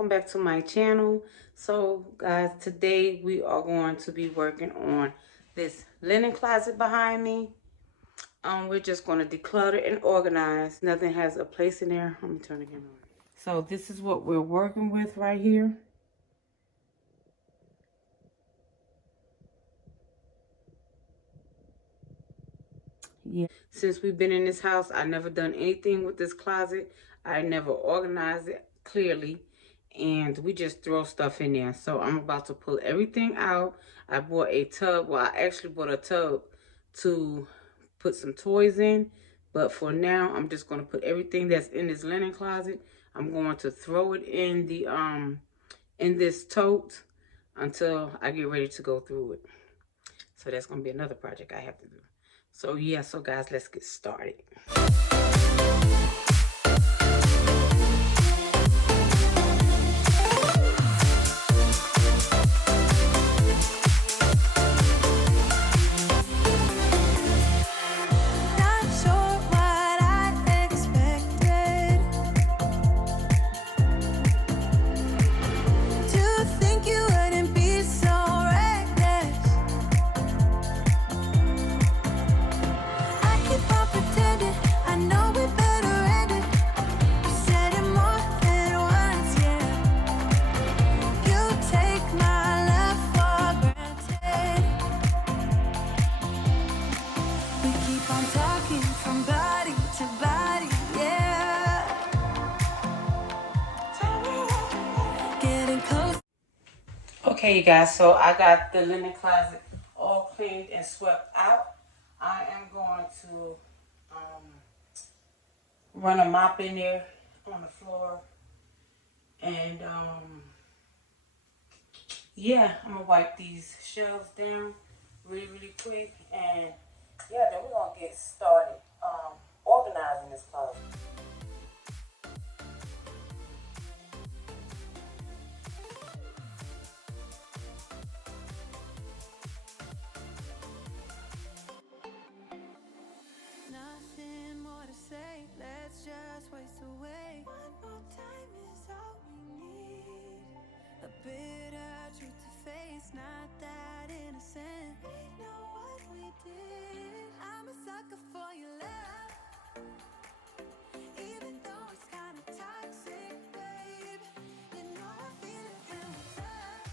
welcome back to my channel. So guys, today we are going to be working on this linen closet behind me. We're just going to declutter and organize. Nothing has a place in there. Let me turn the camera on. So this is what we're working with right here. Yeah, since we've been in this house, I never done anything with this closet. I never organized it clearly, and we just throw stuff in there. So I'm about to pull everything out. I bought a tub. Well, I actually bought a tub to put some toys in, but for now I'm just going to put everything that's in this linen closet. I'm going to throw it in the in this tote until I get ready to go through it. So that's going to be another project I have to do. So yeah, so guys, let's get started. Okay, you guys, so I got the linen closet all cleaned and swept out. I am going to run a mop in there on the floor. And yeah, I'm going to wipe these shelves down really quick. And yeah, then we're going to get started organizing this closet. Bitter truth to face, not that innocent. We know what we did. I'm a sucker for your love, even though it's kind of toxic, babe. You know I feel it when we touch.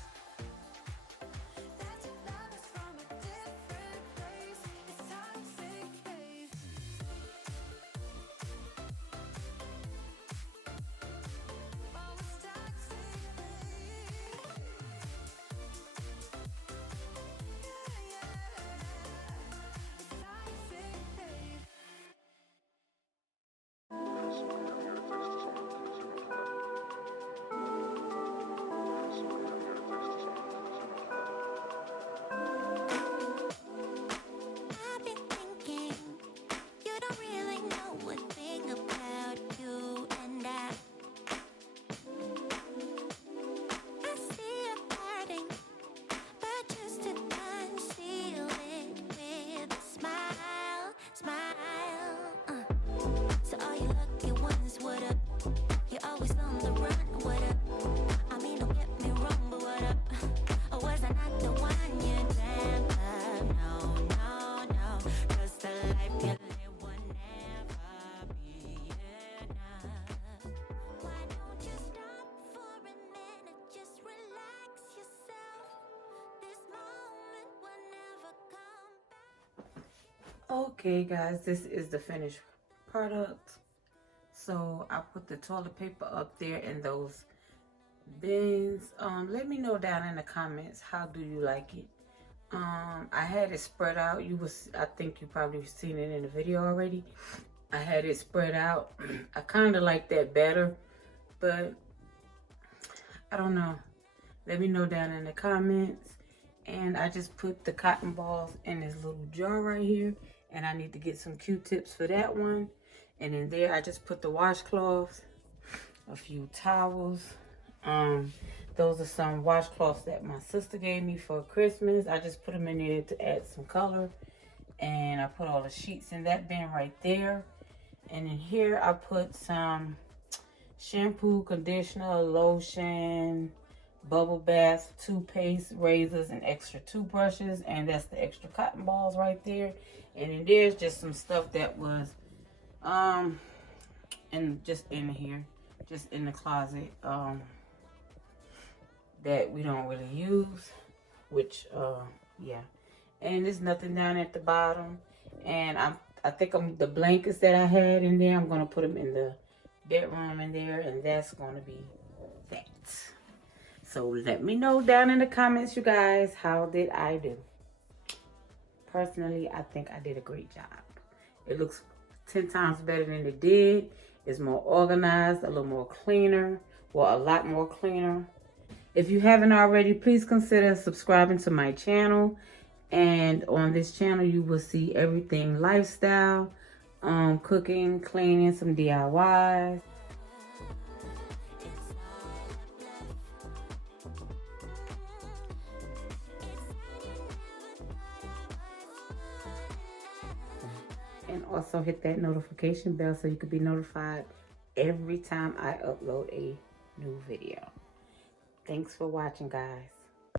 That your love is from a different place. It's toxic, babe. Oh, it's toxic, babe. Okay guys, this is the finished product. So I put the toilet paper up there in those bins. Let me know down in the comments, how do you like it? I had it spread out. I think you probably seen it in the video already. I had it spread out. I kind of like that better, but I don't know. Let me know down in the comments. And I just put the cotton balls in this little jar right here, and I need to get some Q-tips for that one. And in there I just put the washcloths, a few towels. Those are some washcloths that my sister gave me for Christmas. I just put them in there to add some color. And I put all the sheets in that bin right there. And in here I put some shampoo, conditioner, lotion, bubble bath, toothpaste, razors, and extra toothbrushes. And that's the extra cotton balls right there. And then there's just some stuff that was just in here, just in the closet, that we don't really use, which yeah. And there's nothing down at the bottom. And I think the blankets that I had in there, I'm gonna put them in the bedroom in there, and that's gonna be that. So let me know down in the comments, you guys, how did I do? Personally, I think I did a great job. It looks 10 times better than it did. It's more organized, a little more cleaner, well, a lot more cleaner. If you haven't already, please consider subscribing to my channel. And on this channel, you will see everything lifestyle, cooking, cleaning, some DIYs. And also hit that notification bell so you can be notified every time I upload a new video. Thanks for watching, guys.